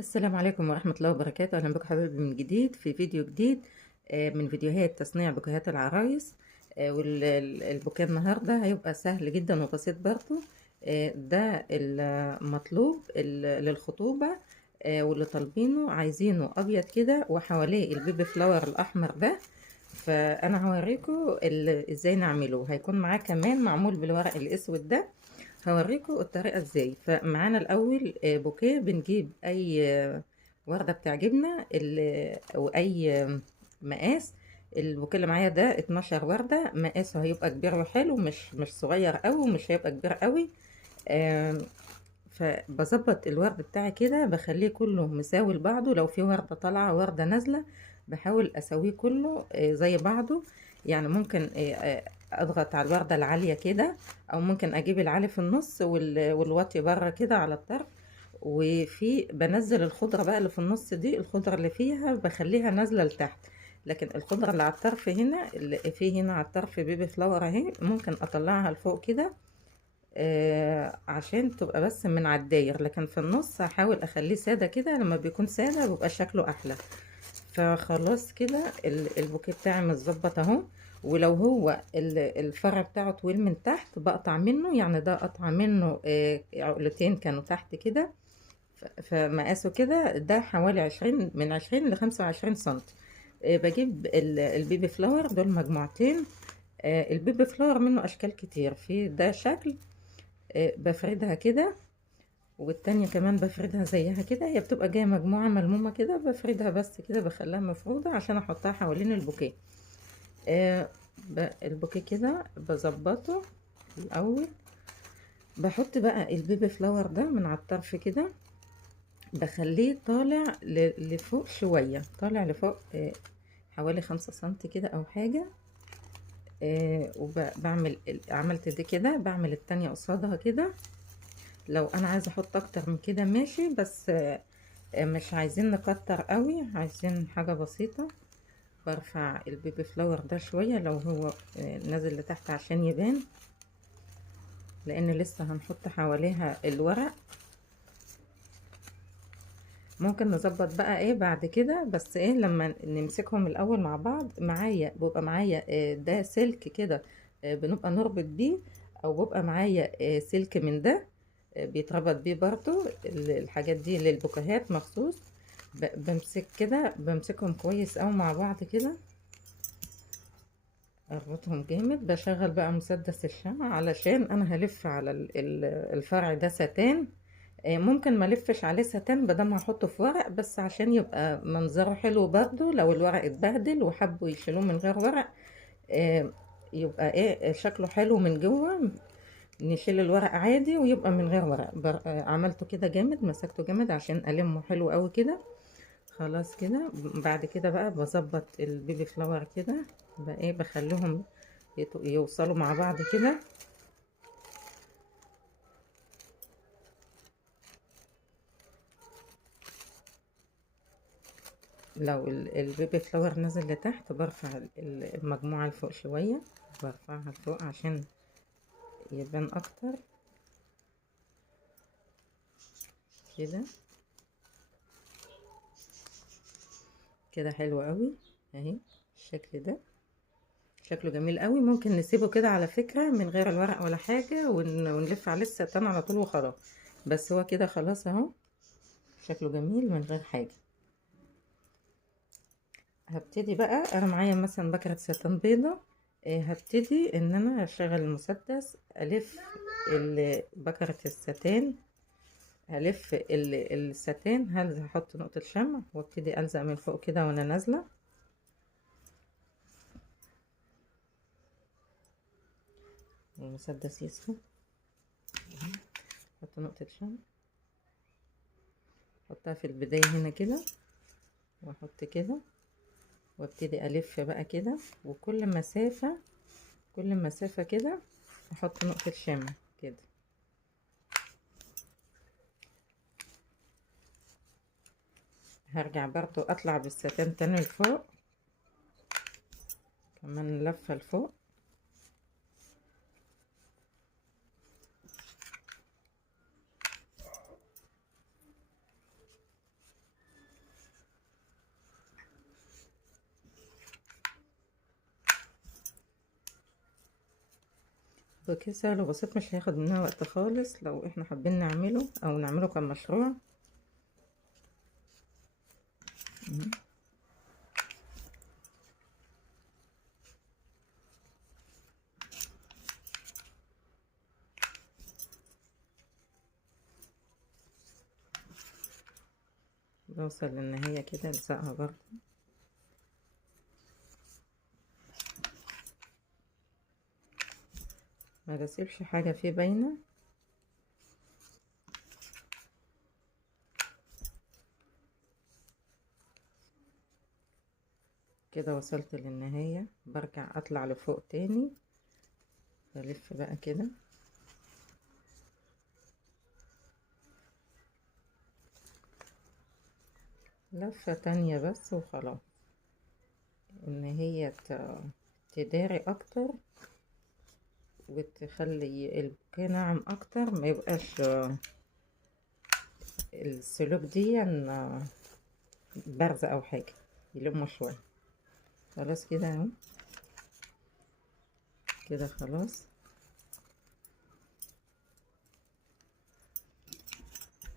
السلام عليكم ورحمة الله وبركاته. أهلا بكم حبايبي من جديد في فيديو جديد من فيديوهات تصنيع بوكيهات العرايس. والبوكيه النهاردة هيبقى سهل جدا وبسيط برضو. ده المطلوب للخطوبة. واللي طالبينه عايزينه أبيض كده وحواليه البيبي فلاور الأحمر ده. فأنا هوريكم ازاي نعمله. هيكون معاه كمان معمول بالورق الأسود ده. هوريكم الطريقة ازاي. فمعانا الاول بوكيه. بنجيب اي وردة بتعجبنا او اي مقاس. البوكيه اللي معايا ده 12 وردة. مقاسه هيبقى كبير وحلو، مش صغير قوي ومش هيبقى كبير قوي. آم، فبظبط الورد بتاعي كده، بخليه كله مساوي لبعضه. لو في وردة طالعة وردة نازلة بحاول اسويه كله زي بعضه. يعني ممكن اضغط على الوردة العالية كده، او ممكن اجيب العالي في النص والواطي بره كده على الطرف. وفي بنزل الخضرة بقى اللي في النص دي، الخضرة اللي فيها بخليها نازلة لتحت. لكن الخضرة اللي على الطرف هنا، اللي في هنا على الطرف بيبي فلاور اهي، ممكن اطلعها لفوق كده عشان تبقى بس من على الداير. لكن في النص هحاول اخليه سادة كده، لما بيكون سادة بيبقى شكله احلى. فخلاص كده البوكيه بتاعي متظبط اهو. ولو هو الفرع بتاعه طويل من تحت بقطع منه، يعني ده قطع منه عقلتين كانوا تحت كده. فمقاسه كده ده حوالي 20، من 20 ل25 سنتي. بجيب البيبي فلاور دول مجموعتين. البيبي فلاور منه اشكال كتير، في ده شكل بفردها كده، والتانية كمان بفردها زيها كده. هي بتبقى جاية مجموعة ملمومة كده، بفردها بس كده، بخليها مفرودة عشان احطها حوالين البوكيه. البوكيه كده بظبطه الاول. بحط بقى البيبي فلاور ده من على الطرف كده، بخليه طالع لفوق شوية، طالع لفوق حوالي 5 سنتي كده او حاجة. وبعمل عملت دي كده، بعمل التانية قصادها كده. لو انا عايزة احط اكتر من كده ماشي، بس مش عايزين نكتر قوي، عايزين حاجة بسيطة. برفع البيبي فلاور ده شوية لو هو نازل لتحت عشان يبان، لان لسه هنحط حواليها الورق. ممكن نظبط بقى ايه بعد كده، بس ايه لما نمسكهم الاول مع بعض. بيبقى معايا ده سلك كده بنبقى نربط بيه، او بيبقى معايا سلك من ده بيتربط بيه برضو. الحاجات دي للبوكيهات مخصوص. بمسك كده، بمسكهم كويس اوي مع بعض كده، اربطهم جامد. بشغل بقى مسدس الشمع علشان انا هلف على الفرع ده ستان. ممكن ما الفش عليه ستان بدل ما احطه في ورق، بس عشان يبقى منظره حلو برضه. لو الورق اتبهدل وحبوا يشيلوه من غير ورق آه، يبقى ايه شكله حلو من جوه. نشيل الورق عادي ويبقى من غير ورق. عملته كده جامد، مسكته جامد عشان ألمه حلو قوي كده. خلاص كده. بعد كده بقى بظبط البيبي فلاور كده، بقى ايه بخليهم يوصلوا مع بعض كده. لو البيبي فلاور نزل لتحت برفع المجموعة لفوق شوية، برفعها لفوق عشان يبان اكتر كده. كده حلو قوي اهي الشكل ده، شكله جميل قوي. ممكن نسيبه كده على فكرة من غير الورق ولا حاجة، ونلف عليه الستان على طول وخلاص. بس هو كده خلاص اهو، شكله جميل من غير حاجة. هبتدي بقى، انا معايا مثلا بكرة ستان بيضة. هبتدي ان انا اشغل المسدس، الف بكرة الستان، هلف الستان، هحط نقطة شمع وابتدي الزق من فوق كده وانا نازلة. المسدس يسخن، احط نقطة شمع، احطها في البداية هنا كده، واحط كده، وابتدي الف بقى كده. وكل مسافة، كل مسافة كده احط نقطة شمع كده. هرجع برضو اطلع بالستان تاني لفوق، كمان لفة لفوق. بوكيه سهل وبسيط، مش هياخد مننا وقت خالص لو احنا حابين نعمله او نعمله كمشروع. بوصل للنهاية كده الزقها برضه. ما بسيبش حاجة فيه باينة. كده وصلت للنهاية، برجع اطلع لفوق تاني، بلف بقى كده. لفة تانية بس وخلاص، ان هي تداري اكتر وتخلي البوكيه ناعم اكتر، ما يبقاش السلوك دي بارزة او حاجة، يلموا شوية. خلاص كده اهو، كده خلاص.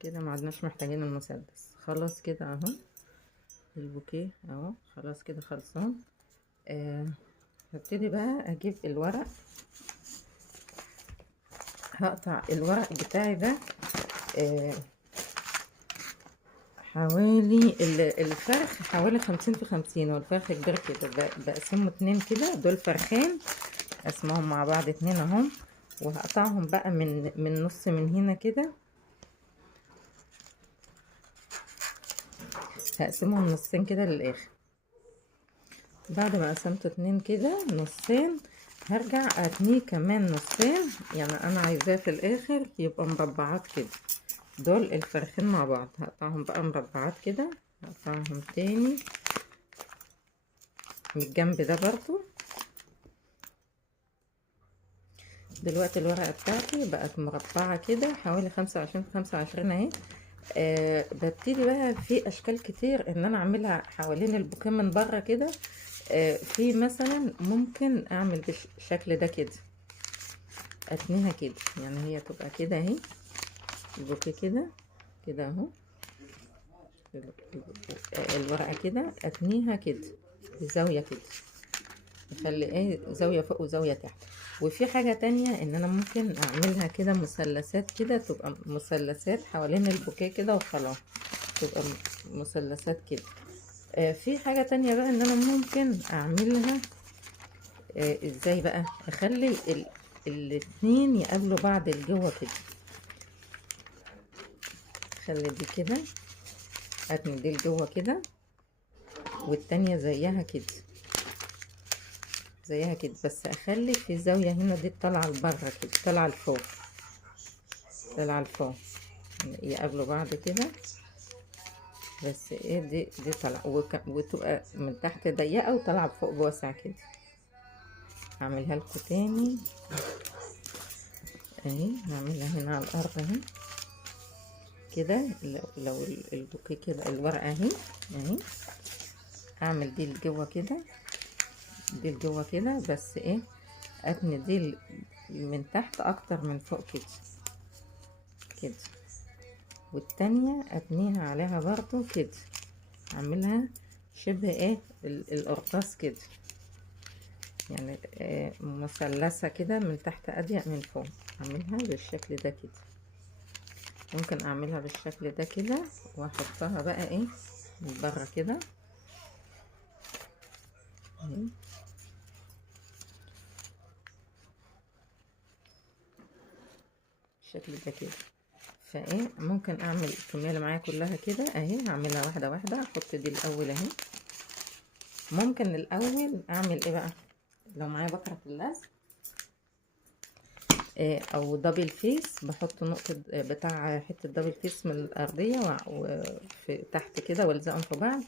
كده ما عدناش محتاجين المسدس، خلاص كده اهو البوكيه اهو، خلاص كده خلصان. هبتدي بقى اجيب الورق، هقطع الورق بتاعي ده حوالي الفرخ حوالي 50 في 50، والفرخ كبير كده، بقسمه 2 كده، دول فرخين اسمهم مع بعض 2 اهم، وهقطعهم بقى من نص من هنا كده، هقسمهم نصين كده للاخر. بعد ما قسمت 2 كده نصين، هرجع اتنيه كمان نصين، يعني انا عايزاه في الاخر يبقى مربعات كده. دول الفرخين مع بعض هقطعهم بقى مربعات كده، هقطعهم تاني من الجنب ده برضو. دلوقتي الورقة بتاعتي بقت مربعة كده حوالي 25 في 25 اهي. ببتدي بقى في اشكال كتير ان انا اعملها حوالين البوكيه من بره كده. في مثلا ممكن اعمل بالشكل ده كده، اتنيها كده، يعني هي تبقى كده اهي البوكيه كده، كده اهو الورقة كده، اتنيها كده بزاوية كده، اخلي ايه زاوية فوق وزاوية تحت. وفي حاجة تانية ان انا ممكن اعملها كده مثلثات كده، تبقى مثلثات حوالين البوكيه كده وخلاص، تبقى مثلثات كده. في حاجة تانية بقى ان انا ممكن اعملها ازاي بقى، اخلي الاتنين يقابلوا بعض لجوه كده، اخلي دي كده، اتني دي لجوه كده، والتانية زيها كده، زيها كده، بس اخلي في زاوية هنا دي طالعة لبره كده، طالعة لفوق، طالعة لفوق، يقابلوا بعض كده، بس ايه دي طالعة وتبقى من تحت ضيقة وطالعة فوق بواسع كده. هعملها لكم تاني اهي، هعملها هنا على الارض اهي كده. لو البوكيه كده الورقة اهي اهي، اعمل دي لجوه كده، دي لجوه كده، بس ايه اتني دي من تحت اكتر من فوق كده كده، والتانية اتنيها عليها برضو كده، اعملها شبه ايه القرطاس كده، يعني مثلثة كده، من تحت اضيق من فوق، اعملها بالشكل ده كده. ممكن اعملها بالشكل ده كده واحطها بقى ايه من بره كده اهي، بالشكل ده كده. فايه ممكن اعمل الكميه اللي معايا كلها كده اهي، هعملها واحده واحده. احط دي الاول اهي. ممكن الاول اعمل ايه بقى، لو معايا بكره اللزق او دبل فيس، بحط نقطه بتاع حته دبل فيس من الارضيه وفي تحت كده والزقهم في بعض،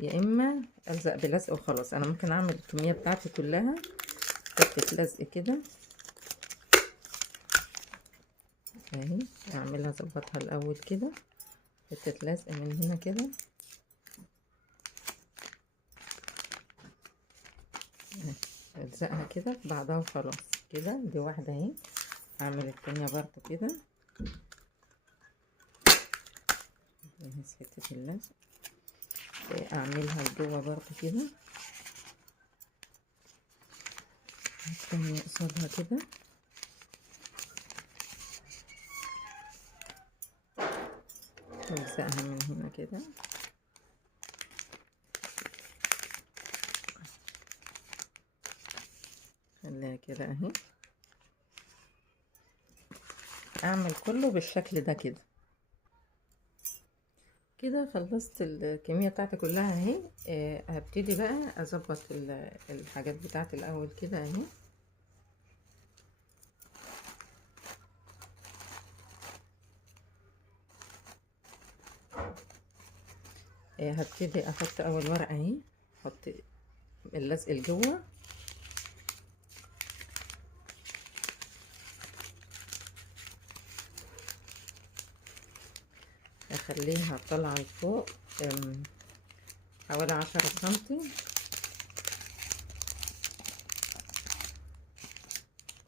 يا اما الزق بلزق وخلاص. انا ممكن اعمل الكميه بتاعتي كلها حته لزق كده اهي، اعملها اظبطها الاول كده، حته لزق من هنا كده الزقها كده في بعضها وخلاص. كده. دي واحدة اهي، اعمل التانية برضو كده. بس حتة اللزق اعملها لجوه برضو كده، التانية قصادها كده. نلزقها من هنا كده، خليها كده اهي. اعمل كله بالشكل ده كده. كده خلصت الكمية بتاعتي كلها اهي. هبتدي بقى اظبط الحاجات بتاعتي الاول كده اهي. هبتدي احط اول ورقة اهي، احط اللزق لجوه، اخليها طالعة لفوق حوالي 10 سنتي.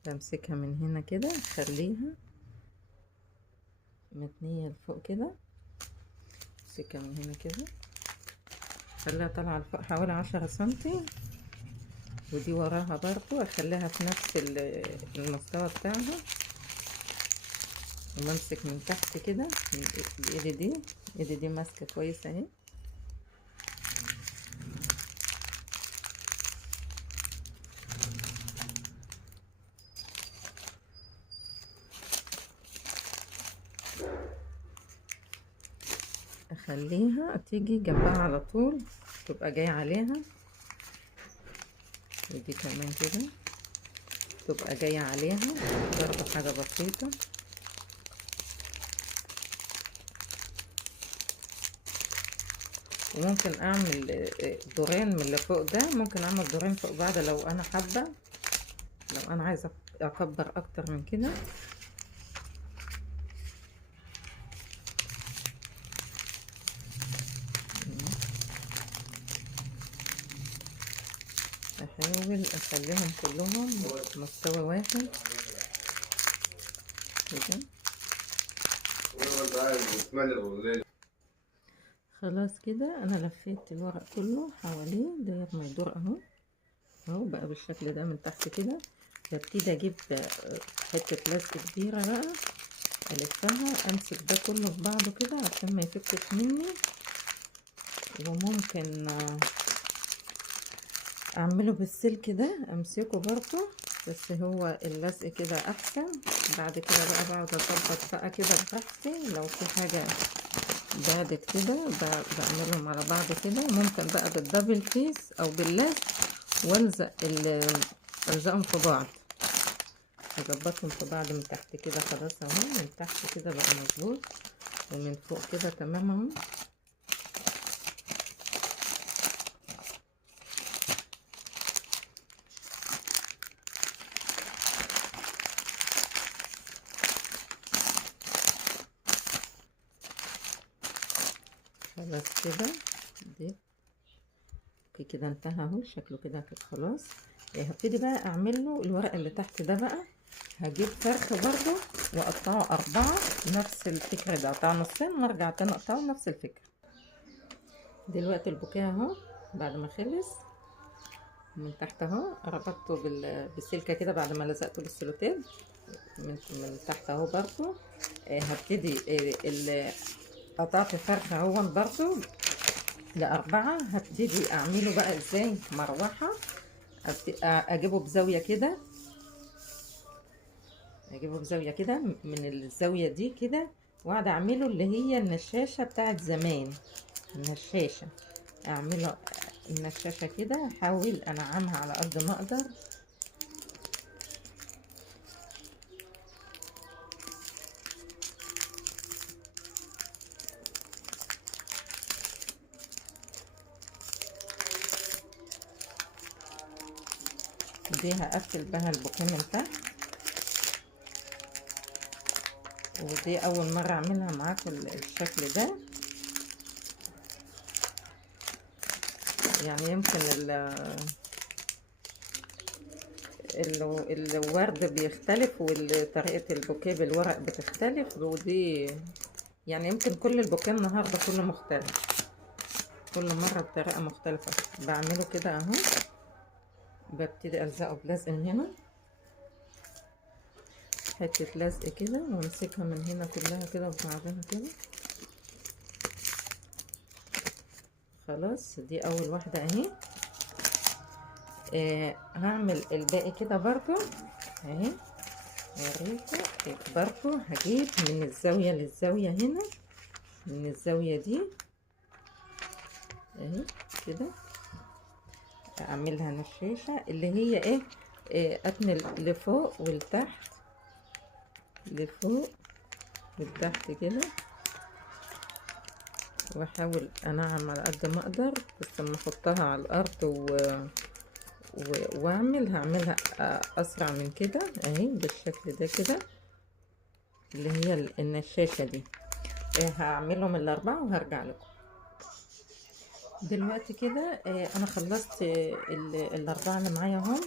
بمسكها من هنا كده، اخليها متنية لفوق كده، امسكها من هنا كده، اخليها طالعة لفوق حوالي 10 سنتي. ودي وراها برضو اخليها في نفس المستوى بتاعها، وممسك من تحت كده بايدي دي ماسكة كويس اهي. اخليها تيجي جنبها على طول، تبقى جاية عليها. ودي كمان كده تبقى جاية عليها برضو، حاجة بسيطة. وممكن اعمل دورين من اللي فوق ده، ممكن اعمل دورين فوق بعض لو انا حابة، لو انا عايزة اكبر اكتر من كده. احاول اخليهم كلهم مستوى واحد كده. خلاص كده انا لفيت الورق كله حواليه داير ما يدور اهو بقى بالشكل ده من تحت كده. ببتدي اجيب حته لزق كبيره بقى، الفها، امسك ده كله في بعضه كده عشان ما يفكش مني. وممكن اعمله بالسلك ده، امسكه برضه، بس هو اللزق كده احسن. بعد كده بقى بقعد اظبط بقى كده براحتي، لو في حاجه بعدت كده بعملهم على بعض كده. ممكن بقى بالدبل فيس او باللزق والزق الزقهم في بعض، اظبطهم في بعض من تحت كده. خلاص اهو من تحت كده بقى مظبوط، ومن فوق كده تمام اهو. خلاص كده دي كده انتهى اهو، شكله كده خلاص. هبتدي بقى اعمل له الورق اللي تحت ده بقى. هجيب فرخ برضو واقطعه 4، نفس الفكرة ده، اقطعه نصين وارجع تاني اقطعه نفس الفكرة. دلوقتي البوكيه اهو بعد ما خلص من تحت اهو، ربطته بالسلكة كده بعد ما لزقته بالسلوتيب من تحت اهو برضو. هبتدي قطعت فرخة اهو برضو ل4. هبتدي اعمله بقى ازاي، مروحة اجيبه بزاوية كده، اجيبه بزاوية كده من الزاوية دي كده، واقعد اعمله اللي هي النشاشة بتاعت زمان. النشاشة اعمله النشاشة كده، احاول انعمها على قد ما اقدر. دي هقفل بها البوكيه من تحت، ودي اول مرة اعملها معاكم الشكل ده. يعني يمكن الورد بيختلف، وطريقة البوكيه بالورق بتختلف، ودي يعني يمكن كل البوكيه النهارده كله مختلف، كل مرة بطريقة مختلفة. بعمله كده اهو، ببتدي الزقه بلزق من هنا، حتة لزق كده، وامسكها من هنا كلها كده وبعضها كده. خلاص دي اول واحدة اهي. هعمل الباقي كده برضو اهي، اوريكم. برضو هجيب من الزاوية للزاوية هنا، من الزاوية دي اهي كده، اعملها نشاشة اللي هي اتني لفوق ولتحت، لفوق ولتحت كده، واحاول انعم على قد ما اقدر، بس لما احطها على الارض هعملها اسرع من كده اهي بالشكل ده كده، اللي هي النشاشة دي. هعملهم الاربعة وهرجع لكم دلوقتي كده. انا خلصت الاربعة اللي معايا هم.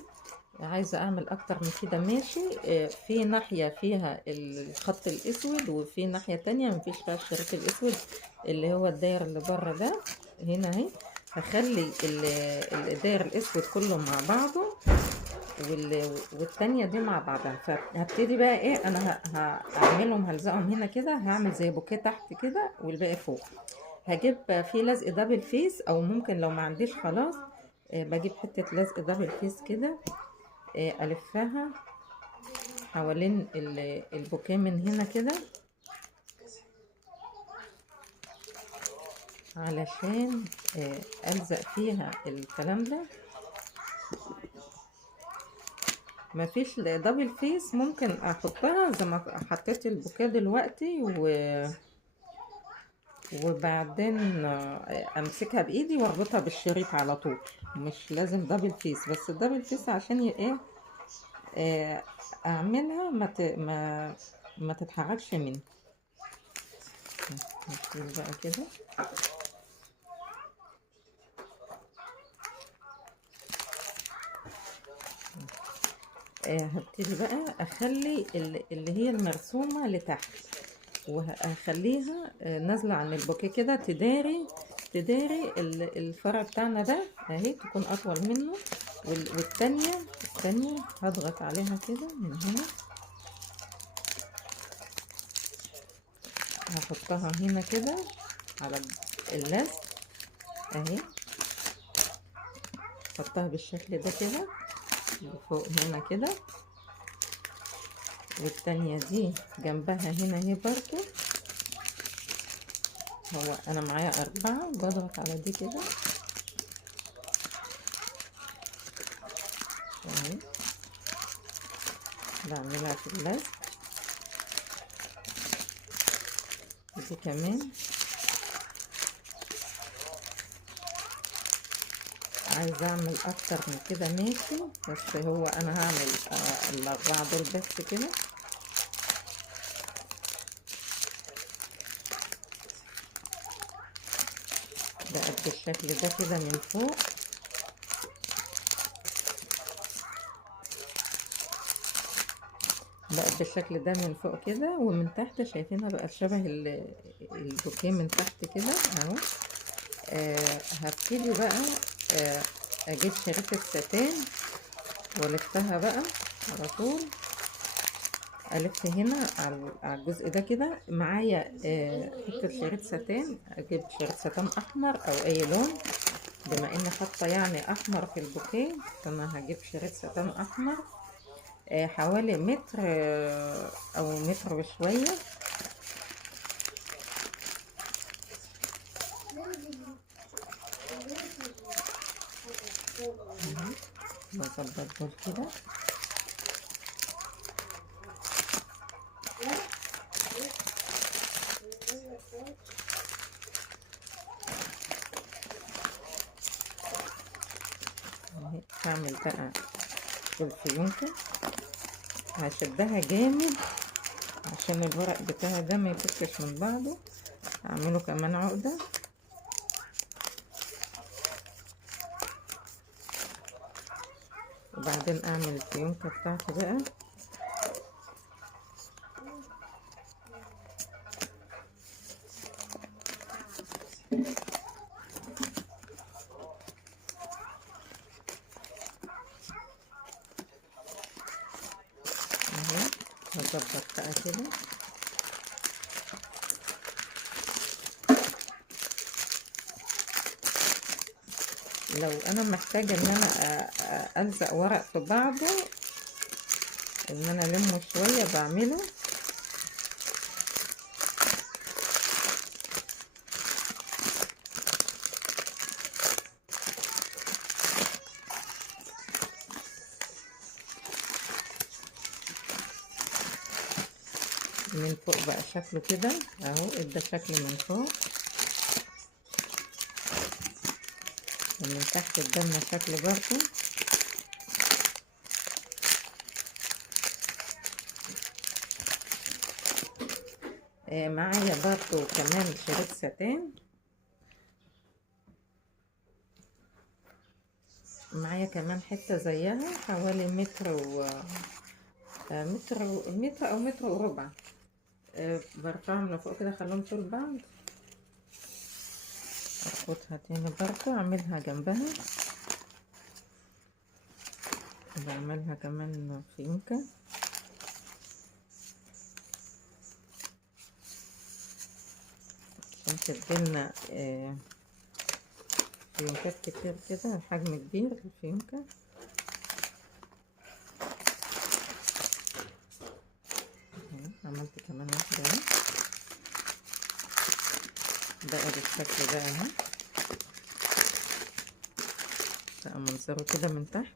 عايزة اعمل اكتر من كده ماشي. في ناحية فيها الخط الاسود، وفي ناحية تانية مفيش فيها الشريط الاسود اللي هو الداير اللي بره ده. هنا اهي هخلي الداير الاسود كله مع بعضه، والتانية دي مع بعضها. فهبتدي بقى انا هعملهم، هلزقهم هنا كده، هعمل زي بوكيه تحت كده والباقي فوق. هجيب في لزق دبل فيس، او ممكن لو ما عنديش خلاص بجيب حتة لزق دبل فيس كده، الفها حوالين البوكيه من هنا كده، علشان الزق فيها الكلام ده. مفيش دبل فيس ممكن احطها زي ما حطيت البوكيه دلوقتي، وبعدين امسكها بايدي واربطها بالشريط على طول. مش لازم دبل فيس، بس الدبل فيس عشان اعملها ما تتحركش مني. نشيل بقى كده. هبتدي بقى اخلي اللي هي المرسومة لتحت، وهخليها نازلة عن البوكيه كده، تداري الفرع بتاعنا ده اهي، تكون اطول منه. والتانية هضغط عليها كده من هنا، هحطها هنا كده على اللزق اهي، احطها بالشكل ده كده فوق هنا كده، والتانية دي جنبها هنا اهي برضو. هو انا معايا 4، بضغط على دي كده اهي، بعملها في اللزق. دي كمان عايزة اعمل اكتر من كده ماشي، بس هو انا هعمل ال4 دول بس كده. بقت بالشكل ده كده من فوق، بقت بالشكل ده من فوق كده، ومن تحت شايفينها بقت شبه البوكيه من تحت كده اهو. هبتدي بقى اجيب شريط الستان والفها بقى على طول، الف هنا على الجزء ده كده. معايا حته شريط ستان، اجيب شريط ستان احمر او اي لون، بما اني حاطه يعني احمر في البوكيه، فانا هجيب شريط ستان احمر حوالي متر او متر وشويه. بظبط دول كده. هعمل بقى الفيونكة، هشدها جامد عشان الورق بتاعي ده ما يفكش من بعضه. هعمله كمان عقدة، وبعدين اعمل الفيونكة بتاعتي بقى. اهو هظبط بقى كده. لو انا محتاجه ان انا الزق ورق في بعضه، ان انا المه شويه بعمله. من فوق بقى شكله كده اهو، ادى شكل من فوق، ومن تحت ادالنا شكل برضه. معايا برضه كمان شريط ساتان، معايا كمان حته زيها حوالي متر متر او متر وربع. برفعهم لفوق كده، اخليهم طول بعض، اربطها تاني برضه، اعملها جنبها، بعملها كمان فيونكة عشان تديلنا فيونكات كتير كده، حجم كبير الفيونكة. عملت كمان واحدة اهي بقى بالشكل ده اهو، بقى منظره كده من تحت.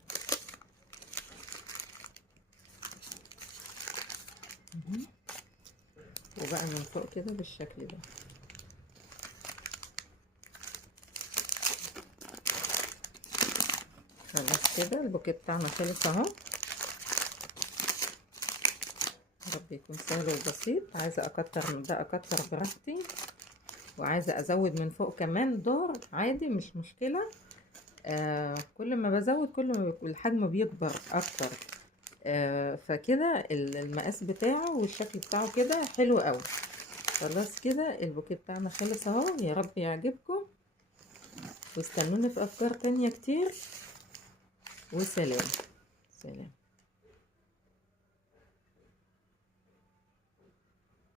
وبقى من فوق كده بالشكل ده. خلاص كده البوكيه بتاعنا خلص اهو. رب يكون سهل وبسيط. عايزه اكتر من ده اكتر براحتي، وعايزه ازود من فوق كمان دور عادي مش مشكله. كل ما بزود كل ما الحجم بيكبر اكتر. فكده المقاس بتاعه والشكل بتاعه كده حلو قوي. خلاص كده البوكيه بتاعنا خلص اهو. يا رب يعجبكم، واستنوني في افكار تانية كتير. وسلام. سلام.